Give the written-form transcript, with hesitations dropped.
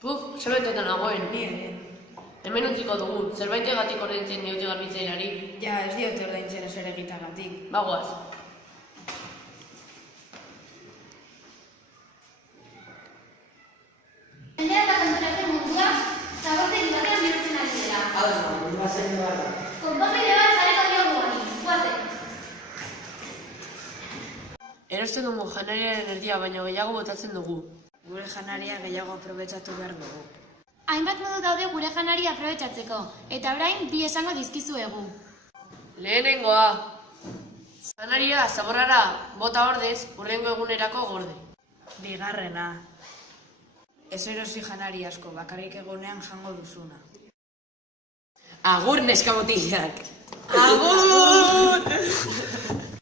Puf, zerbaitetan nagoen. Hemen utziko dugu, zerbaitegatik ordaintzen diote garbitzaileari. Ja, ez diote ordaintzen ez ere egitagatik. Bagoaz. Jendea eta konturatzen mundua, zabortegi batean bihurtzen ari dira. Mundua zain behar da. Konponbide bat jarriko diogu honi, guazen. Erosten dugu janariaren erdia, baina gehiago botatzen dugu. Gure janaria gehiago aprobetxatu behar dugu. Hainbat modu daude gure janari aprobetxatzeko, eta orain bi esango dizkizuegu. Lehenengoa. Janaria zaborrara bota ordez, hurrengo egunerako gorde. Bigarrena. Ez erosi janari asko, bakarrik egunean jango duzuna. Agur neska botilak! Agur!